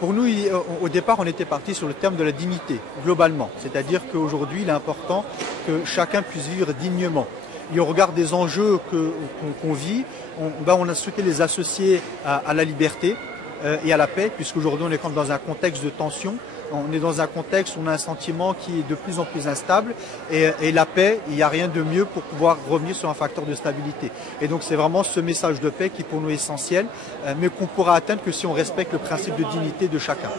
Pour nous, au départ, on était parti sur le terme de la dignité, globalement. C'est-à-dire qu'aujourd'hui, il est important que chacun puisse vivre dignement. Et au regard des enjeux qu'on vit, on a souhaité les associer à la liberté et à la paix, puisqu'aujourd'hui, on est comme dans un contexte de tension. On est dans un contexte où on a un sentiment qui est de plus en plus instable et la paix, il n'y a rien de mieux pour pouvoir revenir sur un facteur de stabilité. Et donc c'est vraiment ce message de paix qui pour nous est essentiel, mais qu'on pourra atteindre que si on respecte le principe de dignité de chacun.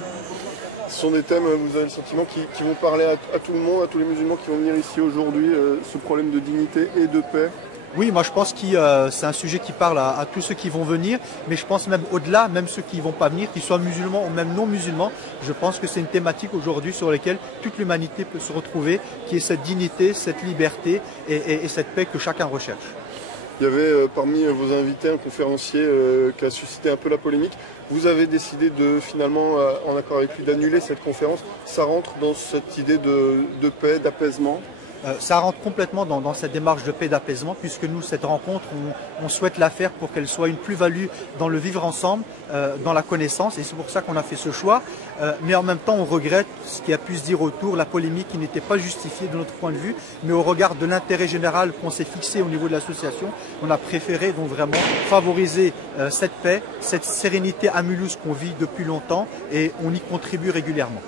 Ce sont des thèmes, vous avez le sentiment, qui vont parler à tout le monde, à tous les musulmans qui vont venir ici aujourd'hui, ce problème de dignité et de paix? Oui, moi je pense que c'est un sujet qui parle à tous ceux qui vont venir, mais je pense même au-delà, même ceux qui ne vont pas venir, qu'ils soient musulmans ou même non musulmans, je pense que c'est une thématique aujourd'hui sur laquelle toute l'humanité peut se retrouver, qui est cette dignité, cette liberté et cette paix que chacun recherche. Il y avait parmi vos invités un conférencier qui a suscité un peu la polémique. Vous avez décidé de finalement, en accord avec lui, d'annuler cette conférence. Ça rentre dans cette idée de paix, d'apaisement? Ça rentre complètement dans cette démarche de paix et d'apaisement, puisque nous, cette rencontre, on souhaite la faire pour qu'elle soit une plus-value dans le vivre ensemble, dans la connaissance, et c'est pour ça qu'on a fait ce choix. Mais en même temps, on regrette ce qui a pu se dire autour, la polémique qui n'était pas justifiée de notre point de vue, mais au regard de l'intérêt général qu'on s'est fixé au niveau de l'association, on a préféré donc vraiment favoriser cette paix, cette sérénité à Mulhouse qu'on vit depuis longtemps, et on y contribue régulièrement.